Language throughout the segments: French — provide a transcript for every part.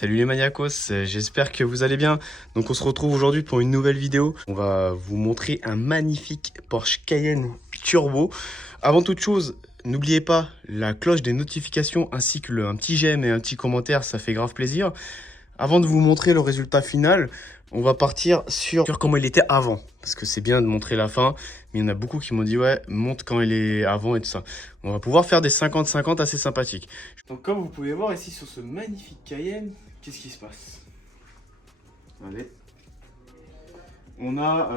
Salut les maniacos, j'espère que vous allez bien. Donc on se retrouve aujourd'hui pour une nouvelle vidéo. On va vous montrer un magnifique Porsche Cayenne Turbo. Avant toute chose, n'oubliez pas la cloche des notifications ainsi que un petit j'aime et un petit commentaire, ça fait grave plaisir. Avant de vous montrer le résultat final, on va partir sur comment il était avant. Parce que c'est bien de montrer la fin, mais il y en a beaucoup qui m'ont dit ouais, montre quand il est avant et tout ça. On va pouvoir faire des 50-50 assez sympathiques. Donc comme vous pouvez voir ici sur ce magnifique Cayenne, qu'est-ce qui se passe? Allez. On a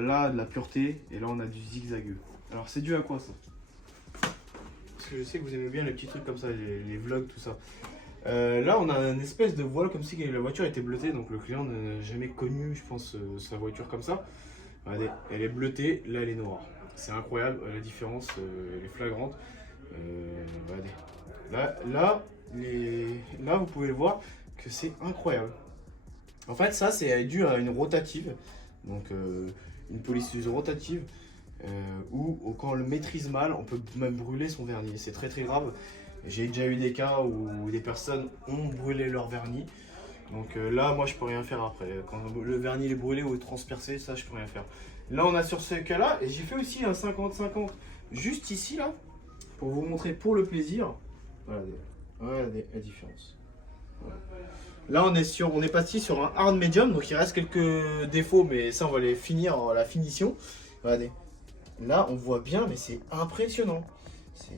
là de la pureté et là on a du zigzagueux. Alors c'est dû à quoi ça? Parce que je sais que vous aimez bien les petits trucs comme ça, les vlogs, tout ça. Là on a une espèce de voile comme si la voiture était bleutée, donc le client n'a jamais connu, je pense, sa voiture comme ça. Regardez, elle est bleutée, là elle est noire. C'est incroyable, la différence, elle est flagrante. Regardez. Là vous pouvez voir que c'est incroyable. En fait ça c'est dû à une rotative, donc une polisseuse rotative, où quand on le maîtrise mal, on peut même brûler son vernis. C'est très grave. J'ai déjà eu des cas où des personnes ont brûlé leur vernis. Donc là, moi, je peux rien faire après. Quand le vernis est brûlé ou est transpercé, ça, je peux rien faire. Là, on a sur ce cas-là, et j'ai fait aussi un 50-50 juste ici, là, pour vous montrer pour le plaisir. Regardez la différence. Voilà. Là, on est parti sur un hard medium, donc il reste quelques défauts, mais ça, on va les finir en la finition. Regardez. Là, on voit bien, mais c'est impressionnant. C'est...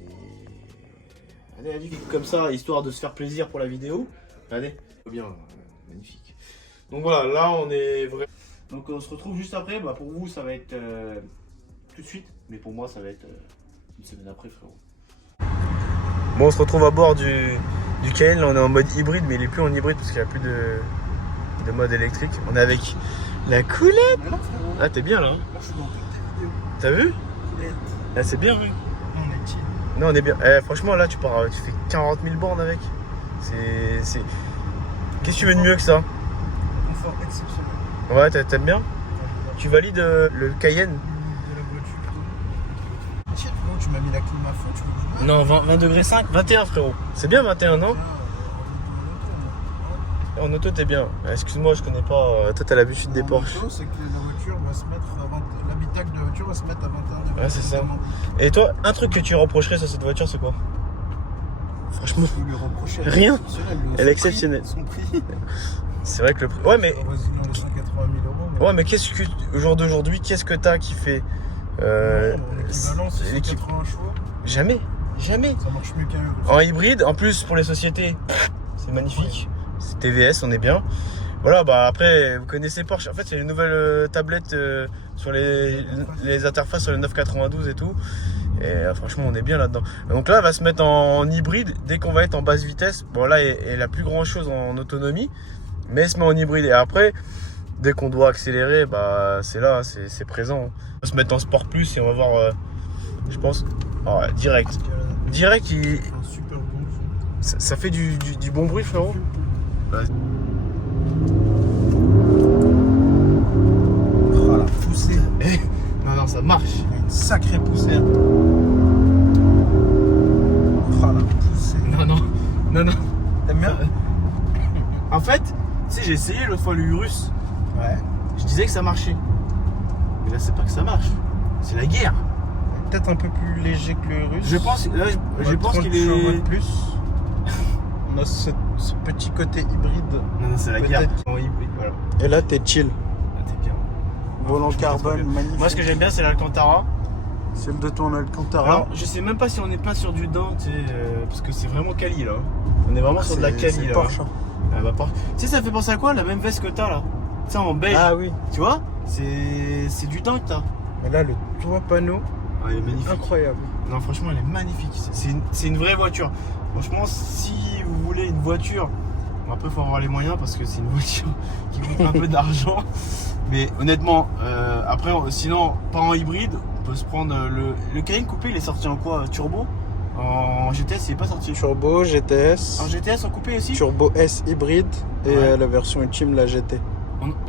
Allez, comme ça, histoire de se faire plaisir pour la vidéo. Allez, bien, magnifique. Donc voilà, là on est vrai. Donc on se retrouve juste après. Bah, pour vous, ça va être tout de suite, mais pour moi, ça va être une semaine après, frérot. Bon, on se retrouve à bord du Cayenne. Là, on est en mode hybride, mais il est plus en hybride parce qu'il n'y a plus de mode électrique. On est avec la coulette. Ah, t'es bien là. T'as vu? Ah, c'est bien, oui. Non, on est bien. Franchement, là, tu fais 40 000 bornes avec. Qu'est-ce que tu veux de mieux que ça? Confort exceptionnel. Ouais, t'aimes bien? Tu valides le Cayenne? De la voiture. Tiens, tu m'as mis la clim à fond, tu veux que je... Non, 20 degrés 5, 21 frérot. C'est bien 21, non? En auto, t'es bien. Excuse-moi, je connais pas. Toi, t'as l'habitude des Porsche. En auto, c'est que la voiture va se mettre l'habitacle de la voiture va se mettre à 21 degrés. Ouais, c'est ça. Et toi, un truc que tu reprocherais sur cette voiture, c'est quoi? Franchement, rien. Elle est exceptionnelle. Son prix. C'est vrai que le prix. Ouais, mais. Les 180 000 euros. Mais... Ouais, mais qu'est-ce que. Au jour d'aujourd'hui, qu'est-ce que t'as qui fait. L'équivalent, c'est 180 chevaux. Jamais. Ça marche mieux qu'un Urus. En hybride, en plus pour les sociétés, c'est magnifique. C'est TVS, on est bien. Voilà, bah après, vous connaissez Porsche. En fait, c'est les nouvelles tablettes sur les interfaces sur les 992 et tout. Et franchement, on est bien là-dedans. Donc là, elle va se mettre en hybride dès qu'on va être en basse vitesse. Bon, là, elle a plus grand chose en autonomie, mais elle se met en hybride. Et après, dès qu'on doit accélérer, bah c'est là, c'est présent. On va se mettre en sport plus et on va voir, je pense, direct. Direct, Un super bon son. ça fait du bon bruit, frérot. Oh la poussée. Non, ça marche. Il y a une sacrée poussée. Oh la poussée. Non. T'aimes bien? En fait, tu sais, j'ai essayé l'autre fois le Urus. Ouais. Je disais que ça marchait. Mais là, c'est pas que ça marche. C'est la guerre. Peut-être un peu plus léger que le Urus. Je pense qu'il est. chevaux de plus. On a ce petit côté hybride. Non, c'est la guerre. En hybride, voilà. Et là, t'es chill. Ah, t'es bien. Volant carbone, magnifique. Moi, ce que j'aime bien, c'est l'Alcantara. Celle de ton Alcantara. Alors, je sais même pas si on n'est pas sur du dent, tu sais, parce que c'est vraiment quali là. On est vraiment sur de la quali là. Porsche. Ah, bah, tu sais, ça fait penser à quoi? La même veste que t'as là. Tu sais, en beige. Ah oui. Tu vois? C'est du dingue, t'as. Mais là, le toit panneau, Elle est magnifique. incroyable. Non, franchement, elle est magnifique. C'est une vraie voiture. Franchement, si vous voulez une voiture, bon, après, il faut avoir les moyens parce que c'est une voiture qui coûte un peu d'argent. Mais honnêtement, après, sinon, pas en hybride, on peut se prendre le Cayenne coupé. Il est sorti en quoi? Turbo? En GTS, il est pas sorti. Turbo, GTS. En GTS, en coupé aussi? Turbo S hybride et Ouais. la version ultime, la GT.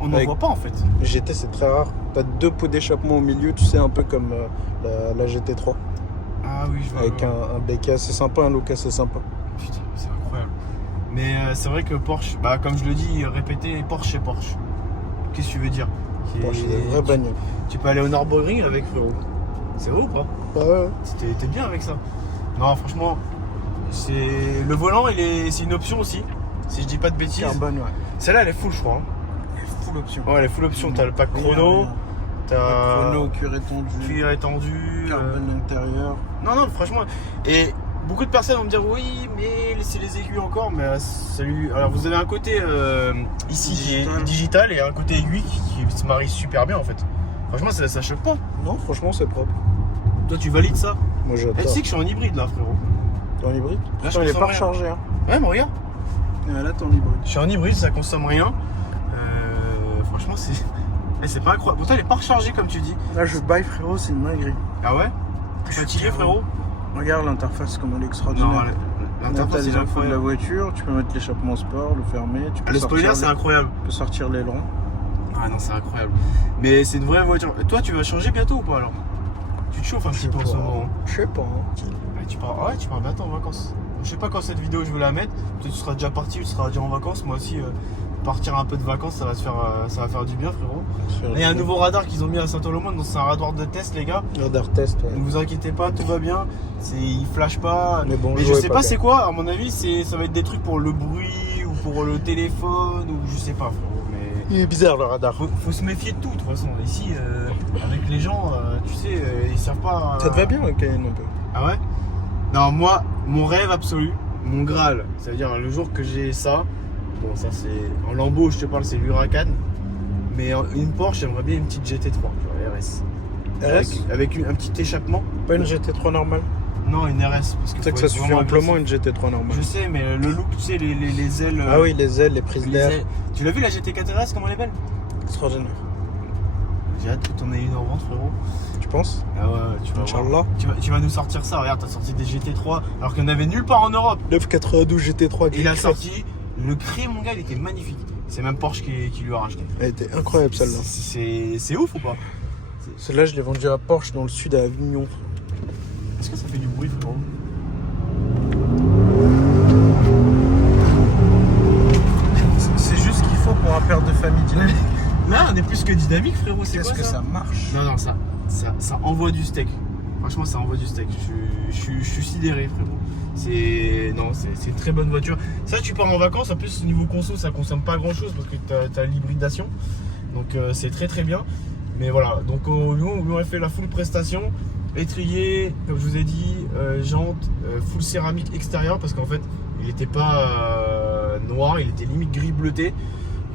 On n'en Avec- voit pas en fait. GT, c'est très rare. T'as deux pots d'échappement au milieu, tu sais, un peu comme la GT3. Ah oui, je vois. Avec un bec assez sympa, un look assez sympa. Putain, c'est incroyable. Mais c'est vrai que Porsche, bah comme je le dis, répéter, Porsche c'est Porsche. Qu'est-ce que tu veux dire? Porsche, c'est une vraie bagnole. Tu peux aller au Nürburgring avec, frérot. C'est vrai ou pas? Ouais. T'es bien avec ça. Non, franchement, c'est le volant, c'est une option aussi. Si je dis pas de bêtises. Carbone, ouais. Celle-là, elle est full, je crois. Hein. Elle est full option. Ouais, elle est full option. T'as le pack chrono. T'as chrono, cuir étendu. Cuir étendu. Carbone intérieur. Non, franchement. Et beaucoup de personnes vont me dire oui, mais c'est les aiguilles encore. Mais salut. Alors, vous avez un côté ici qui est digital et un côté aiguille qui se marie super bien en fait. Franchement, ça choque pas. Non, franchement, c'est propre. Toi, tu valides ça? Moi, Tu j'adore. sais que je suis en hybride là, frérot. T'es en hybride? Là, Il est pas rechargé. Hein. Ouais, mais regarde. Et là, t'es en hybride. Je suis en hybride, ça consomme rien. Franchement, c'est pas incroyable. Pourtant, elle est pas rechargée comme tu dis. Là, je baille, frérot, c'est une dinguerie. Ah ouais? T'es fatigué, frérot? Regarde l'interface, comment elle est Non, extraordinaire. l'interface, T'as c'est les infos de la incroyable. voiture, tu peux mettre l'échappement sport, le fermer, tu peux Le spoiler, c'est incroyable. tu peux sortir l'aileron. Ah non, c'est incroyable. Mais c'est une vraie voiture. Toi, tu vas changer bientôt ou pas alors? Tu te chauffes un petit peu en ce moment. Je sais pas. Ouais, tu pars bientôt en vacances. Je sais pas quand cette vidéo je vais la mettre. Peut-être tu seras déjà parti ou tu seras déjà en vacances. Moi aussi, partir un peu de vacances, ça va faire du bien, frérot. Il y a un nouveau radar qu'ils ont mis à Saint-Olomone, donc c'est un radar de test, les gars. Radar test, ouais. Ne vous inquiétez pas, tout va bien. Il flash pas. Mais bon, je sais pas c'est quoi. À mon avis, ça va être des trucs pour le bruit ou pour le téléphone ou je sais pas, frérot. Il est bizarre le radar. Faut se méfier de tout, de toute façon. Ici, avec les gens, tu sais, ils savent pas. Ça te va bien la Cayenne un peu? Ah ouais? Non, moi, mon rêve absolu, mon Graal, c'est-à-dire le jour que j'ai ça, bon, ça c'est. En lambeau, je te parle, c'est l'Huracan. Mais une Porsche, j'aimerais bien une petite GT3, tu vois, RS. Avec un petit échappement. Pas une GT3 normale? Non, une RS. Parce Tu sais que ça suffit amplement une GT3 normale. Je sais, mais le look, tu sais, les ailes. Ah oui, les ailes, les prises d'air. Tu l'as vu la GT4 RS, comment elle est belle? Extraordinaire. J'ai hâte que t'en aies une en vente, frérot. Tu penses? Ah ouais, tu vas voir. Inch'Allah. Tu vas nous sortir ça, regarde, t'as sorti des GT3 alors qu'il n'y en avait nulle part en Europe. 992 GT3 Et il a sorti le cri, mon gars, il était magnifique. C'est même Porsche qui lui a racheté. Elle était incroyable celle-là. C'est ouf ou pas? Celle-là, je l'ai vendue à Porsche dans le sud à Avignon. Est-ce que ça fait du bruit, frérot? C'est juste ce qu'il faut pour un père de famille dynamique. Là, on est plus que dynamique, frérot. C'est Qu'est-ce quoi que ça marche? Non, ça envoie du steak. Franchement, ça envoie du steak. Je suis sidéré, frérot. C'est une très bonne voiture. Ça, tu pars en vacances. En plus, niveau conso, ça consomme pas grand chose parce que tu as l'hybridation. Donc, c'est très très bien. Mais voilà. Donc, on lui a fait la full prestation. Étrier, comme je vous ai dit, jantes, full céramique extérieure parce qu'en fait, il n'était pas noir, il était limite gris bleuté.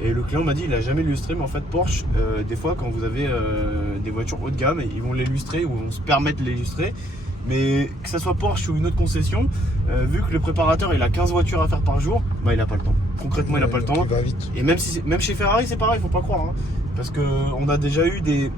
Et le client m'a dit il a jamais illustré, mais en fait Porsche, des fois quand vous avez des voitures haut de gamme, ils vont l'illustrer ou vont se permettre de l'illustrer. Mais que ce soit Porsche ou une autre concession, vu que le préparateur il a 15 voitures à faire par jour, bah il a pas le temps. Concrètement il a pas le temps. Il va vite. Et même chez Ferrari c'est pareil, faut pas croire. Hein. Parce qu'on a déjà eu des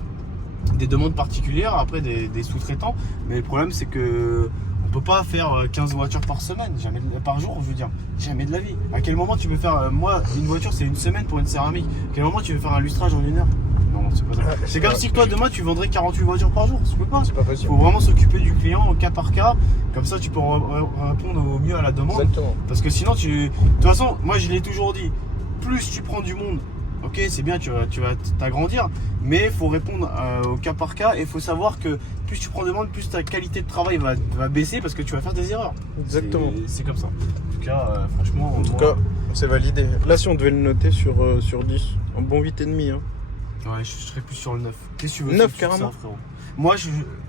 demandes particulières, après des sous-traitants. Mais le problème c'est que on peut pas faire 15 voitures par semaine, jamais par jour, je veux dire, jamais de la vie. À quel moment tu veux faire, moi, une voiture c'est une semaine pour une céramique. À quel moment tu veux faire un lustrage en une heure? Non, c'est pas ça. C'est comme si toi demain tu vendrais 48 voitures par jour, tu peux pas. C'est pas possible. Faut vraiment s'occuper du client au cas par cas, comme ça tu peux répondre au mieux à la demande. Exactement. Parce que sinon de toute façon, moi je l'ai toujours dit, plus tu prends du monde, ok, c'est bien, tu vas t'agrandir, mais il faut répondre au cas par cas et il faut savoir que plus tu prends de monde, plus ta qualité de travail va baisser parce que tu vas faire des erreurs. Exactement. C'est comme ça. En tout cas, franchement. En tout cas, c'est validé. Là, si on devait le noter sur 10, un bon 8,5. Hein. Ouais, je serais plus sur le 9. Qu'est-ce que tu veux 9 sur carrément. ça, frérot? Moi,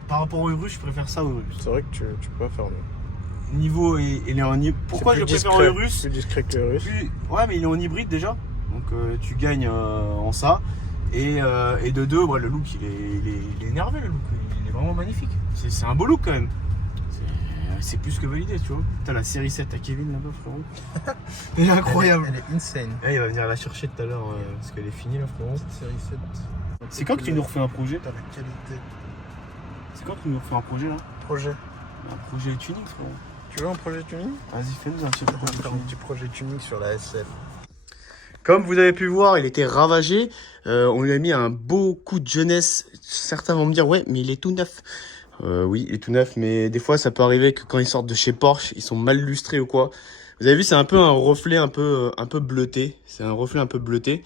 par rapport au Urus, je préfère ça au Urus. C'est vrai que tu peux pas faire le. Niveau, il est en hybride. Pourquoi je le préfère au Urus? Plus discret que le Urus. Ouais, mais il est en hybride déjà. Donc tu gagnes en ça. Et de deux, ouais, le look il est énervé, le look. Il est vraiment magnifique. C'est un beau look quand même. C'est plus que validé, tu vois. T'as la série 7 à Kevin là-bas, frérot. Elle est incroyable. Elle est insane. Il va venir la chercher tout à l'heure parce qu'elle est finie là, frérot. Cette série 7. C'est quand que tu nous refais un projet? T'as la qualité. C'est quand que tu nous refais un projet là? Projet. Un projet tuning, frérot. Tu veux un projet tuning? Vas-y, fais-nous un petit On va faire un petit projet tuning sur la SL. Comme vous avez pu voir, il était ravagé. On lui a mis un beau coup de jeunesse. Certains vont me dire, ouais, mais il est tout neuf. Oui, il est tout neuf, mais des fois, ça peut arriver que quand ils sortent de chez Porsche, ils sont mal lustrés ou quoi. Vous avez vu, c'est un peu un reflet un peu bleuté. C'est un reflet un peu bleuté.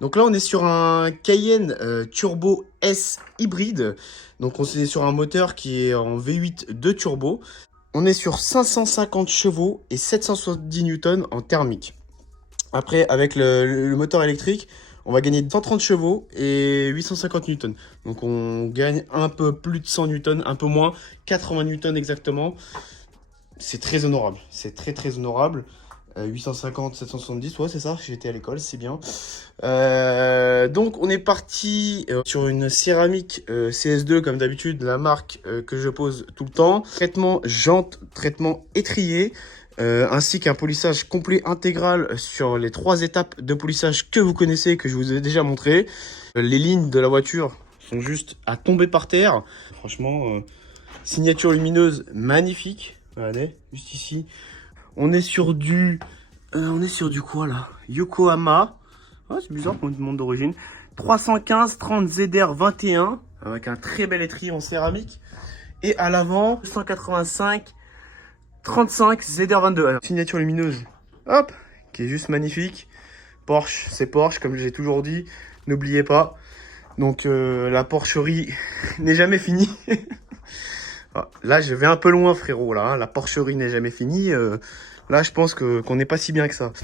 Donc là, on est sur un Cayenne Turbo S hybride. Donc on est sur un moteur qui est en V8 de turbo. On est sur 550 chevaux et 770 Newton en thermique. Après, avec le moteur électrique, on va gagner 130 chevaux et 850 Newton. Donc on gagne un peu plus de 100 Newton, un peu moins, 80 Newton exactement. C'est très honorable, c'est très honorable. 850, 770, ouais c'est ça, j'étais à l'école, c'est bien. Donc on est parti sur une céramique CS2 comme d'habitude, la marque que je pose tout le temps. Traitement jante, traitement étrier, ainsi qu'un polissage complet intégral sur les 3 étapes de polissage que vous connaissez, que je vous ai déjà montré. Les lignes de la voiture sont juste à tomber par terre. Franchement, signature lumineuse magnifique. Regardez, juste ici. On est sur du quoi là? Yokohama. Oh, c'est bizarre pour une demande d'origine. 315 30 ZR 21 avec un très bel étrier en céramique. Et à l'avant, 185 35 ZR 22. Alors, signature lumineuse. Hop, qui est juste magnifique. Porsche, c'est Porsche comme j'ai toujours dit. N'oubliez pas. Donc la porcherie n'est jamais finie. Là, je vais un peu loin, frérot. Là, hein. La porcherie n'est jamais finie. Là, je pense qu'on n'est pas si bien que ça.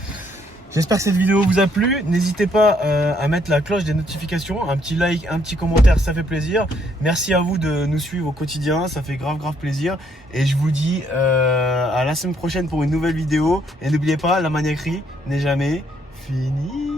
J'espère que cette vidéo vous a plu. N'hésitez pas à mettre la cloche des notifications, un petit like, un petit commentaire, ça fait plaisir. Merci à vous de nous suivre au quotidien, ça fait grave plaisir. Et je vous dis à la semaine prochaine pour une nouvelle vidéo. Et n'oubliez pas, la maniaquerie n'est jamais finie.